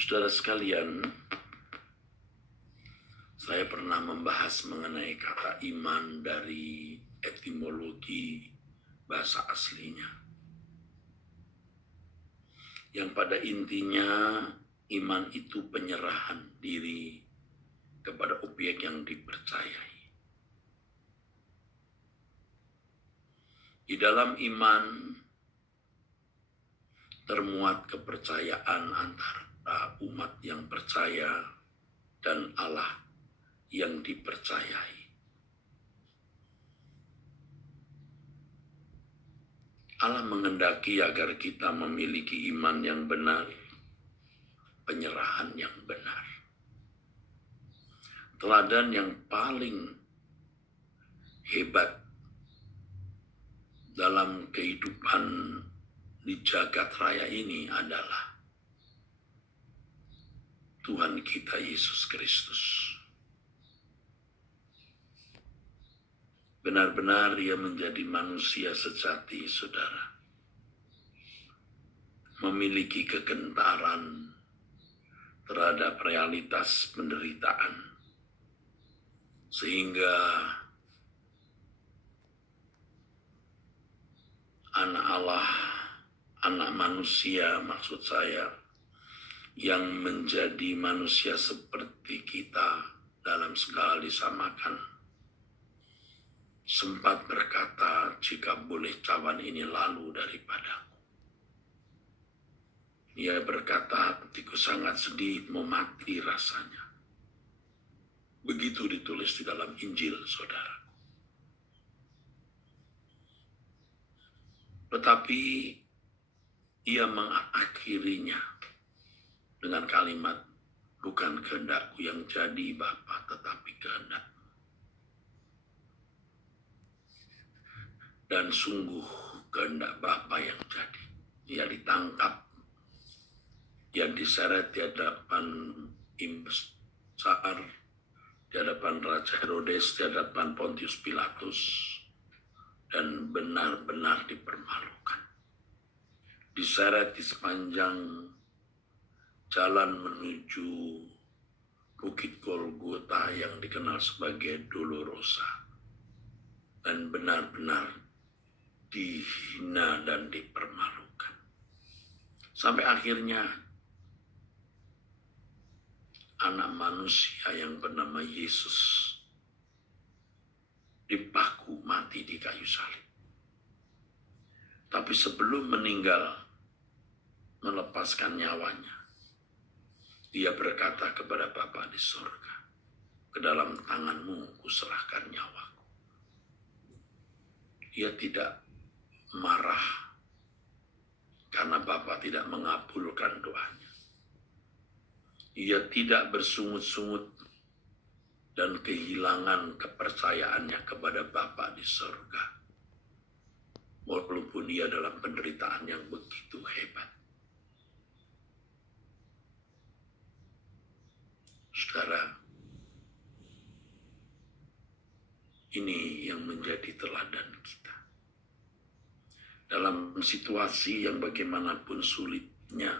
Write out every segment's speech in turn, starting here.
Saudara sekalian, saya pernah membahas mengenai kata iman dari etimologi bahasa aslinya. Yang pada intinya iman itu penyerahan diri kepada objek yang dipercayai. Di dalam iman termuat kepercayaan antara umat yang percaya dan Allah yang dipercayai. Allah menghendaki agar kita memiliki iman yang benar, penyerahan yang benar. Teladan yang paling hebat dalam kehidupan di jagat raya ini adalah Tuhan kita Yesus Kristus. Benar-benar Ia menjadi manusia sejati, saudara. Memiliki kegentaran terhadap realitas penderitaan. Sehingga anak Allah, anak manusia maksud saya, yang menjadi manusia seperti kita dalam segala disamakan, sempat berkata, jika boleh cawan ini lalu daripadaku. Ia berkata, hatiku sangat sedih, mau mati rasanya. Begitu ditulis di dalam Injil, saudara. Tetapi ia mengakhirinya dengan kalimat, bukan kehendakku yang jadi Bapa, tetapi kehendak-Mu. Dan sungguh kehendak Bapa yang jadi. Ia ditangkap, ia diseret di hadapan imam besar, di hadapan Raja Herodes, di hadapan Pontius Pilatus, dan benar-benar dipermalukan. Diseret di sepanjang jalan menuju Bukit Golgota yang dikenal sebagai Dolorosa, dan benar-benar dihina dan dipermalukan. Sampai akhirnya anak manusia yang bernama Yesus dipaku mati di kayu salib. Tapi sebelum meninggal, melepaskan nyawanya, Dia berkata kepada Bapa di surga, ke dalam tangan-Mu kuserahkan nyawaku. Ia tidak marah karena Bapa tidak mengabulkan doanya. Ia tidak bersungut-sungut dan kehilangan kepercayaannya kepada Bapa di surga. Walaupun ia dalam penderitaan yang begitu hebat. Saudara, ini yang menjadi teladan kita. Dalam situasi yang bagaimanapun sulitnya,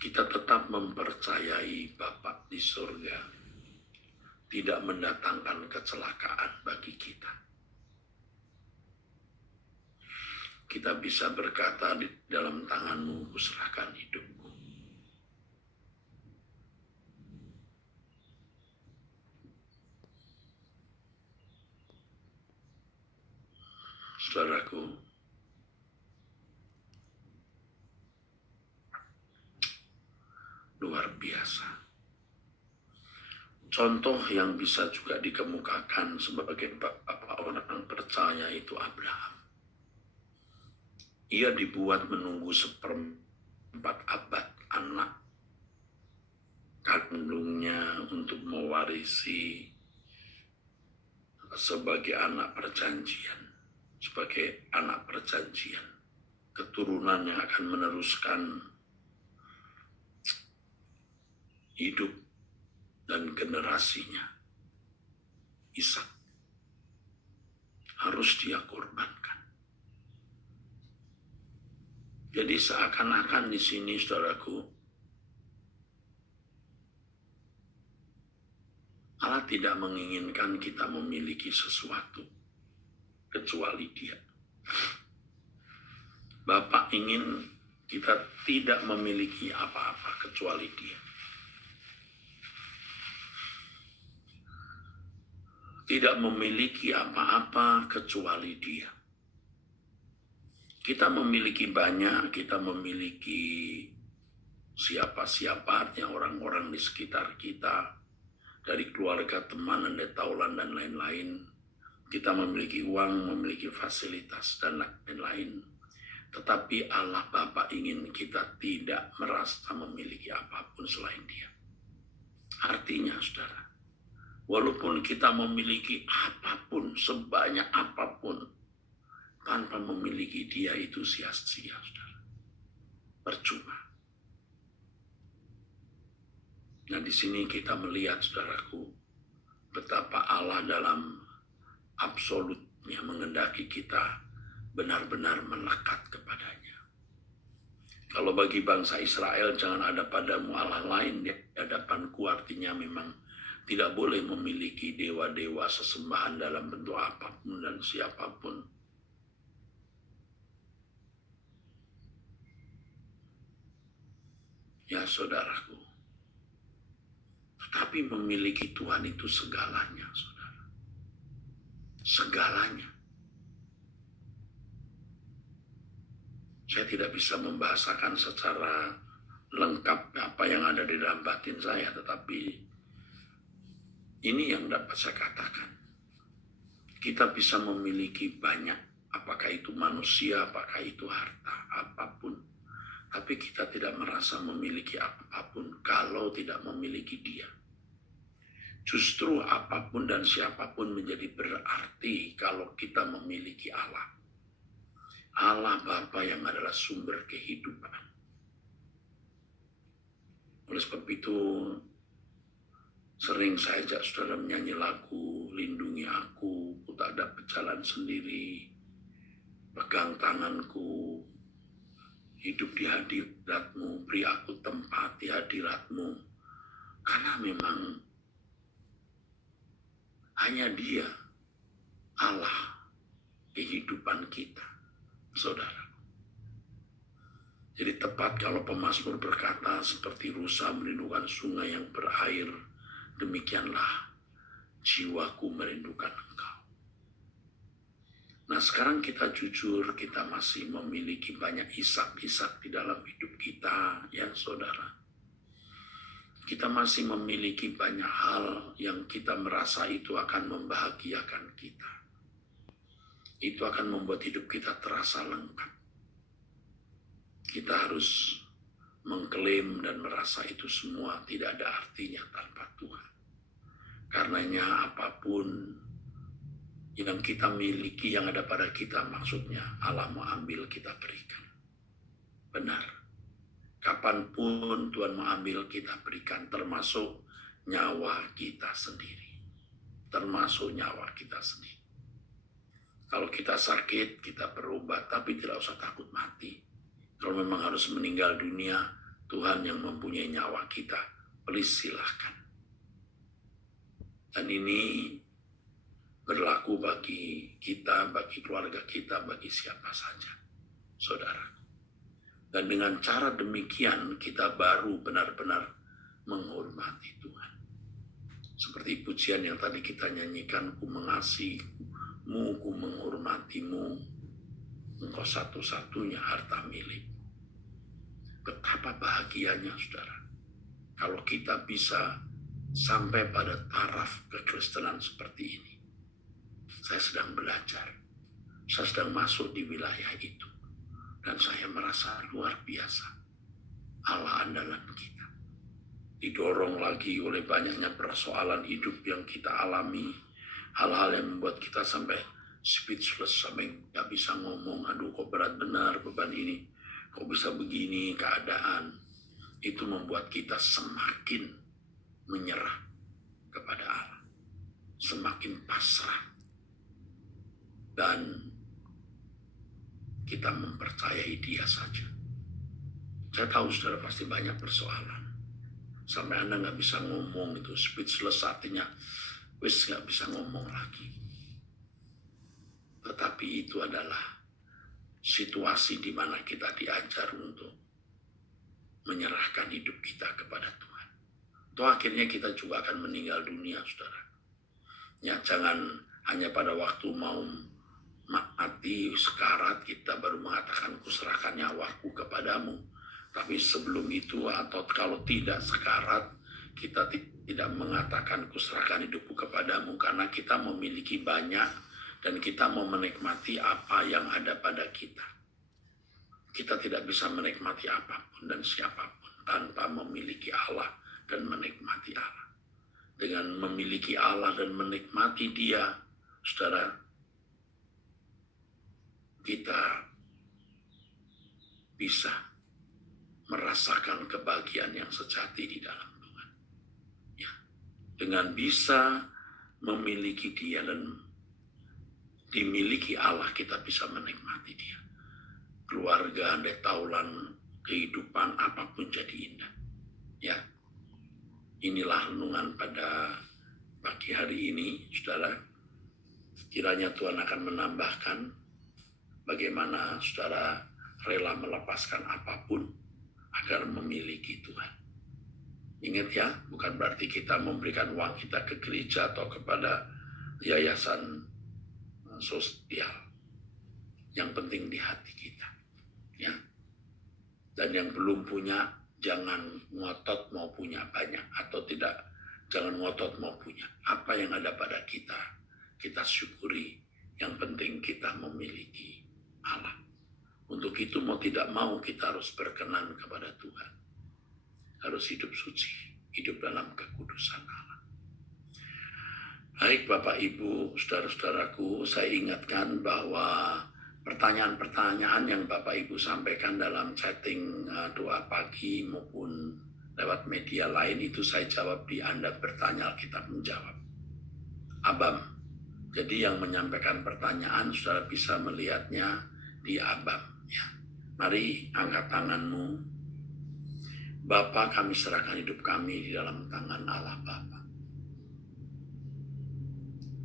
kita tetap mempercayai Bapa di surga tidak mendatangkan kecelakaan bagi kita. Kita bisa berkata, di dalam tangan-Mu kuserahkan hidupku. Saudaraku, luar biasa. Contoh yang bisa juga dikemukakan sebagai bapak orang percaya itu Abraham. Ia dibuat menunggu 1/4 abad anak kandungnya untuk mewarisi sebagai anak perjanjian. Sebagai anak perjanjian, keturunan yang akan meneruskan hidup dan generasinya. Ishak harus dia korbankan. Jadi seakan-akan di sini, saudaraku, Allah tidak menginginkan kita memiliki sesuatu kecuali Dia. Bapa ingin kita tidak memiliki apa-apa kecuali Dia. Tidak memiliki apa-apa kecuali Dia. Kita memiliki banyak, kita memiliki siapa-siapa, artinya orang-orang di sekitar kita, dari keluarga, teman, taulan, dan lain-lain. Kita memiliki uang, memiliki fasilitas, dan lain-lain. Tetapi Allah Bapa ingin kita tidak merasa memiliki apapun selain Dia. Artinya, saudara, walaupun kita memiliki apapun, sebanyak apapun, tanpa memiliki Dia itu sia-sia, saudara. Percuma. Nah, di sini kita melihat, saudaraku, betapa Allah dalam absolutnya menghendaki kita benar-benar melekat kepadanya. Kalau bagi bangsa Israel, jangan ada padamu Allah lain di hadapanku, artinya memang tidak boleh memiliki dewa-dewa sesembahan dalam bentuk apapun dan siapapun. Ya saudaraku, tetapi memiliki Tuhan itu segalanya, saudara. Segalanya. Saya tidak bisa membahasakan secara lengkap apa yang ada di dalam batin saya, tetapi ini yang dapat saya katakan. Kita bisa memiliki banyak, apakah itu manusia, apakah itu harta, apapun. Tapi kita tidak merasa memiliki apapun kalau tidak memiliki Dia. Justru apapun dan siapapun menjadi berarti kalau kita memiliki Allah. Allah Bapa yang adalah sumber kehidupan. Oleh sebab itu, sering saya ajak saudara menyanyi lagu, lindungi aku, ku tak dapat jalan sendiri, pegang tanganku, hidup di hadirat-Mu, beri aku tempat di hadirat-Mu. Karena memang hanya Dia, Allah, kehidupan kita, saudara. Jadi tepat kalau pemazmur berkata, seperti rusa merindukan sungai yang berair, demikianlah jiwaku merindukan Engkau. Nah, sekarang kita jujur, kita masih memiliki banyak isak-isak di dalam hidup kita, ya saudara. Kita masih memiliki banyak hal yang kita merasa itu akan membahagiakan kita. Itu akan membuat hidup kita terasa lengkap. Kita harus mengklaim dan merasa itu semua tidak ada artinya tanpa Tuhan. Karenanya apapun yang kita miliki, yang ada pada kita, maksudnya Allah mau ambil, kita berikan. Benar. Kapanpun Tuhan mau ambil, kita berikan, termasuk nyawa kita sendiri. Termasuk nyawa kita sendiri. Kalau kita sakit, kita berobat, tapi tidak usah takut mati. Kalau memang harus meninggal dunia, Tuhan yang mempunyai nyawa kita, please silahkan. Dan ini berlaku bagi kita, bagi keluarga kita, bagi siapa saja, saudara. Dan dengan cara demikian kita baru benar-benar menghormati Tuhan. Seperti pujian yang tadi kita nyanyikan, ku mengasihimu, ku menghormatimu, Engkau satu-satunya harta milik. Betapa bahagianya, saudara, kalau kita bisa sampai pada taraf kekristenan seperti ini. Saya sedang belajar, saya sedang masuk di wilayah itu, dan saya merasa luar biasa. Allah andalan kita. Didorong lagi oleh banyaknya persoalan hidup yang kita alami, hal-hal yang membuat kita sampai speechless, sampai gak bisa ngomong, aduh kok berat benar beban ini, kok bisa begini keadaan. Itu membuat kita semakin menyerah kepada Allah, semakin pasrah, dan kita mempercayai Dia saja. Saya tahu saudara pasti banyak persoalan. sampai Anda nggak bisa ngomong, itu speechless, artinya wis nggak bisa ngomong lagi. Tetapi itu adalah situasi di mana kita diajar untuk menyerahkan hidup kita kepada Tuhan. Toh akhirnya kita juga akan meninggal dunia, saudara. Ya, jangan hanya pada waktu mau mati sekarat kita baru mengatakan kuserahkan nyawaku kepadamu. Tapi sebelum itu atau kalau tidak sekarat, kita tidak mengatakan kuserahkan hidupku kepadamu, karena kita memiliki banyak dan kita mau menikmati apa yang ada pada kita. Kita tidak bisa menikmati apapun dan siapapun tanpa memiliki Allah dan menikmati Allah. Dengan memiliki Allah dan menikmati Dia, saudara, kita bisa merasakan kebahagiaan yang sejati di dalam Tuhan. Ya, dengan bisa memiliki Dia dan dimiliki Allah, kita bisa menikmati Dia. Keluarga, detaulan, kehidupan, apapun jadi indah. Ya, inilah renungan pada pagi hari ini, saudara. Kiranya Tuhan akan menambahkan bagaimana saudara rela melepaskan apapun agar memiliki Tuhan. Ingat ya, bukan berarti kita memberikan uang kita ke gereja atau kepada yayasan sosial. Yang penting di hati kita. Ya. Dan yang belum punya, jangan ngotot mau punya banyak atau tidak. Jangan ngotot mau punya. Apa yang ada pada kita, kita syukuri. Yang penting kita memiliki Allah. Untuk itu mau tidak mau kita harus berkenan kepada Tuhan. Harus hidup suci, hidup dalam kekudusan Allah. Baik Bapak Ibu, saudara-saudaraku, saya ingatkan bahwa pertanyaan-pertanyaan yang Bapak Ibu sampaikan dalam chatting doa pagi maupun lewat media lain itu saya jawab di Anda bertanya, kita menjawab. Abam. Jadi yang menyampaikan pertanyaan saudara bisa melihatnya di Abam. Ya. Mari angkat tanganmu. Bapa, kami serahkan hidup kami di dalam tangan Allah Bapa.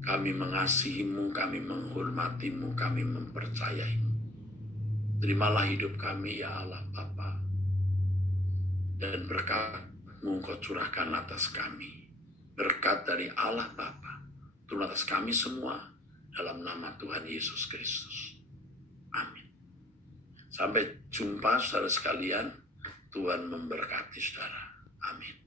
Kami mengasihimu, kami menghormatimu, kami mempercayaimu. Terimalah hidup kami ya Allah Bapa. Dan berkat-Mu Engkau curahkan atas kami. Berkat dari Allah Bapa turun atas kami semua dalam nama Tuhan Yesus Kristus. Amin. Sampai jumpa saudara sekalian. Tuhan memberkati saudara. Amin.